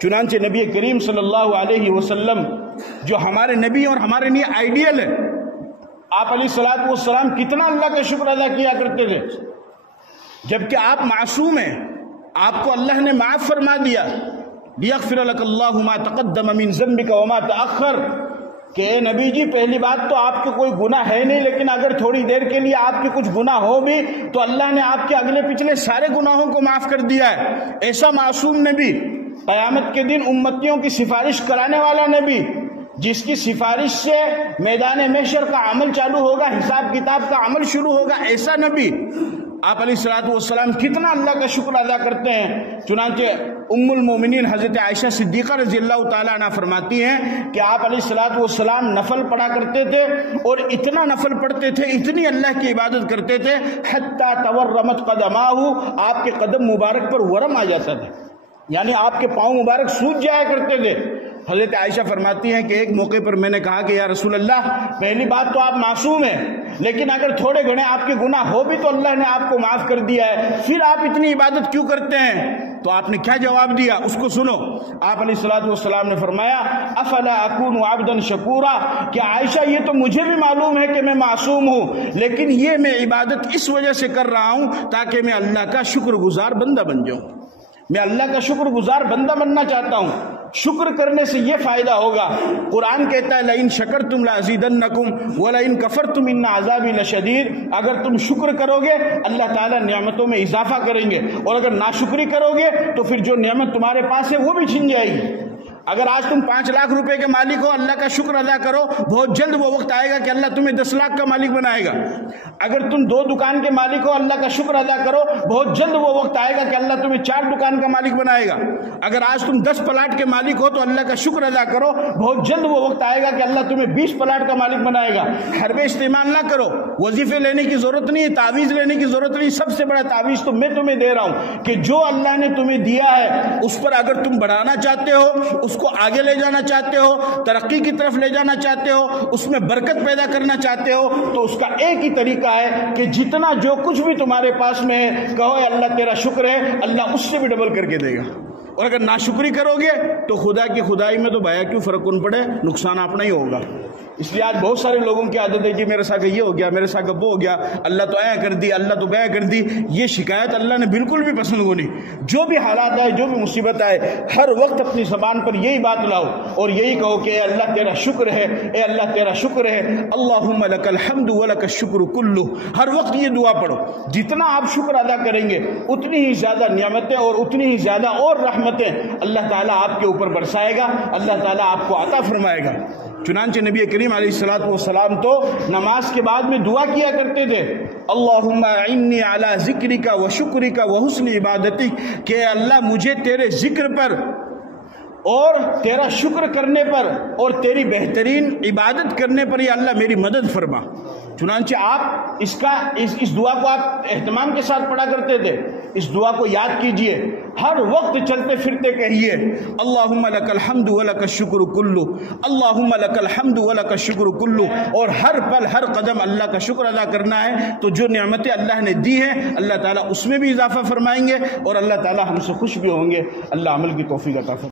چنانچہ نبی کریم صلی اللہ علیہ وسلم جو ہمارے نبی اور ہمارے لیے آئیڈیل ہے، آپ علیہ الصلوۃ والسلام کتنا اللہ کا شکر ادا کیا کرتے تھے، جبکہ آپ معصوم ہیں، آپ کو اللہ نے معاف فرما دیا، لیغفر لک اللہ ما تقدم من ذنبک وما تأخر، کہ اے نبی جی پہلی بات تو آپ کے کوئی گناہ ہے نہیں، لیکن اگر تھوڑی دیر کے لیے آپ کے کچھ گناہ ہو بھی تو اللہ نے آپ کے اگلے پچھلے سارے گناہوں کو معاف کر دیا ہے۔ ایسا معصوم نبی، قیامت کے دن امتیوں کی سفارش کرانے والا نبی، جس کی سفارش سے میدان محشر کا عمل چالو ہوگا، حساب کتاب کا عمل شروع ہوگا، ایسا نبی آپ علیہ الصلوۃ والسلام کتنا اللہ کا شکر ادا کرتے ہیں۔ چنانچہ ام المومنین حضرت عائشہ صدیقہ رضی اللہ تعالیٰ عنہ فرماتی ہیں کہ آپ علیہ الصلوۃ والسلام نفل پڑھا کرتے تھے، اور اتنا نفل پڑھتے تھے، اتنی اللہ کی عبادت کرتے تھے، حتی تورمت قدماہ، آپ کے قدم مبارک پر ورم آ جاتا تھا، یعنی آپ کے پاؤں مبارک سوج جایا کرتے تھے۔ حضرت عائشہ فرماتی ہیں کہ ایک موقع پر میں نے کہا کہ یا رسول اللہ، پہلی بات تو آپ معصوم ہیں، لیکن اگر تھوڑے گھنے آپ کے گناہ ہو بھی تو اللہ نے آپ کو معاف کر دیا ہے، پھر آپ اتنی عبادت کیوں کرتے ہیں؟ تو آپ نے کیا جواب دیا، اس کو سنو۔ آپ علیہ الصلوۃ والسلام نے فرمایا افلا اکون عبدا شکورا، کہ عائشہ یہ تو مجھے بھی معلوم ہے کہ میں معصوم ہوں، لیکن یہ میں عبادت اس وجہ سے کر رہا ہوں تاکہ میں اللہ کا شکر گزار بندہ بن جاؤں، میں اللہ کا شکر گزار بندہ بننا چاہتا ہوں۔ شکر کرنے سے یہ فائدہ ہوگا، قرآن کہتا ہے لئن شکرتم لازیدنکم ولئن کفرتم ان عذابی لشدید، اگر تم شکر کرو گے اللہ تعالیٰ نعمتوں میں اضافہ کریں گے، اور اگر ناشکری کرو گے تو پھر جو نعمت تمہارے پاس ہے وہ بھی چھن جائے گی۔ اگر آج تم 5 لاکھ روپے کے مالک ہو، اللہ کا شکر ادا کرو، بہت جلد وہ وقت آئے گا کہ اللہ تمہیں 10 لاکھ کا مالک بنائے گا۔ اگر تم 2 دکان کے مالک ہو، اللہ کا شکر ادا کرو، بہت جلد وہ وقت آئے گا کہ اللہ تمہیں 4 دکان کا مالک بنائے گا۔ اگر آج تم 10 پلاٹ کے مالک ہو تو اللہ کا شکر ادا کرو، بہت جلد وہ وقت آئے گا کہ اللہ تمہیں 20 پلاٹ کا مالک بنائے گا۔ حربے استعمال نہ کرو، وظیفے لینے کی ضرورت نہیں، تعویذ لینے کی ضرورت نہیں، سب سے بڑا تعویذ تو میں تمہیں دے رہا ہوں کہ جو اللہ نے تمہیں دیا ہے اس پر اگر تم بڑھانا چاہتے ہو، اس کو آگے لے جانا چاہتے ہو، ترقی کی طرف لے جانا چاہتے ہو، اس میں برکت پیدا کرنا چاہتے ہو، تو اس کا ایک ہی طریقہ ہے کہ جتنا جو کچھ بھی تمہارے پاس میں ہے کہو اے اللہ تیرا شکر ہے، اللہ اس سے بھی ڈبل کر کے دے گا۔ اور اگر ناشکری کرو گے تو خدا کی خدائی میں تو بھیا کیوں فرق کون پڑے، نقصان اپنا ہی ہوگا۔ اس لیے آج بہت سارے لوگوں کی عادت ہے کہ میرے ساتھ یہ ہو گیا، میرے ساتھ وہ ہو گیا، اللہ تو اے کر دی، اللہ تو بے کر دی۔ یہ شکایت اللہ نے بالکل بھی پسند کو نہیں۔ جو بھی حالات آئے، جو بھی مصیبت آئے، ہر وقت اپنی زبان پر یہی بات لاؤ اور یہی کہو کہ اے اللہ تیرا شکر ہے، اے اللہ تیرا شکر ہے، اللہم لک الحمد ولک الشکر کلہ۔ ہر وقت یہ دعا پڑھو، جتنا آپ شکر ادا کریں گے اتنی ہی زیادہ نعمتیں اور اتنی ہی زیادہ اور رحمتیں اللہ تعالیٰ آپ کے اوپر برسائے گا، اللہ تعالیٰ آپ کو عطا فرمائے گا۔ چنانچہ نبی کریم علیہ الصلوۃ والسلام تو نماز کے بعد میں دعا کیا کرتے تھے، اللہم اعنی علی ذکرک و شکرک و حسن عبادتک، کہ اللہ مجھے تیرے ذکر پر اور تیرا شکر کرنے پر اور تیری بہترین عبادت کرنے پر یا اللہ میری مدد فرما۔ چنانچہ آپ اس دعا کو آپ اہتمام کے ساتھ پڑھا کرتے تھے۔ اس دعا کو یاد کیجئے، ہر وقت چلتے پھرتے کہیے اللہم لک الحمد ولک الشکر کلہ، اللہم لک الحمد ولک الشکر کلہ، اور ہر پل ہر قدم اللہ کا شکر ادا کرنا ہے۔ تو جو نعمتیں اللہ نے دی ہیں اللہ تعالیٰ اس میں بھی اضافہ فرمائیں گے اور اللہ تعالیٰ ہم سے خوش بھی ہوں گے۔ اللہ عمل کی توفیق عطا فرمائے۔